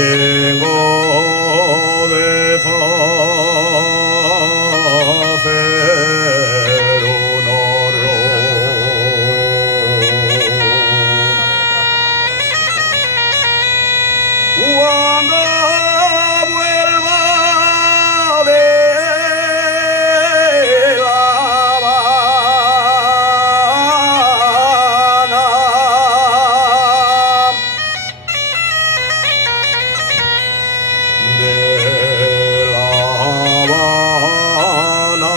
Vengo de hacer un cuando vuelva de La Habana, de La Habana,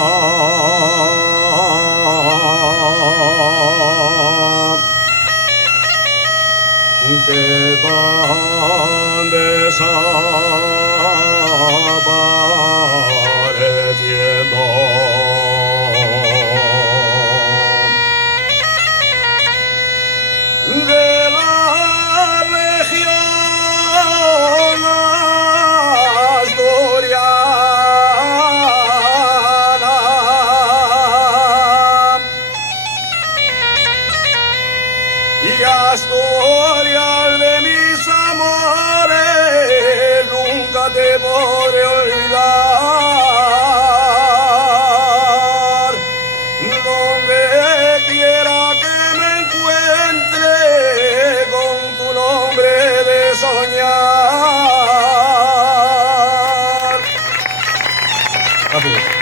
que van desapareciendo de la región asturiana, y Asturias de mis amores nunca te podré olvidar. Donde quiera que me encuentre con tu nombre de soñar. Rápido.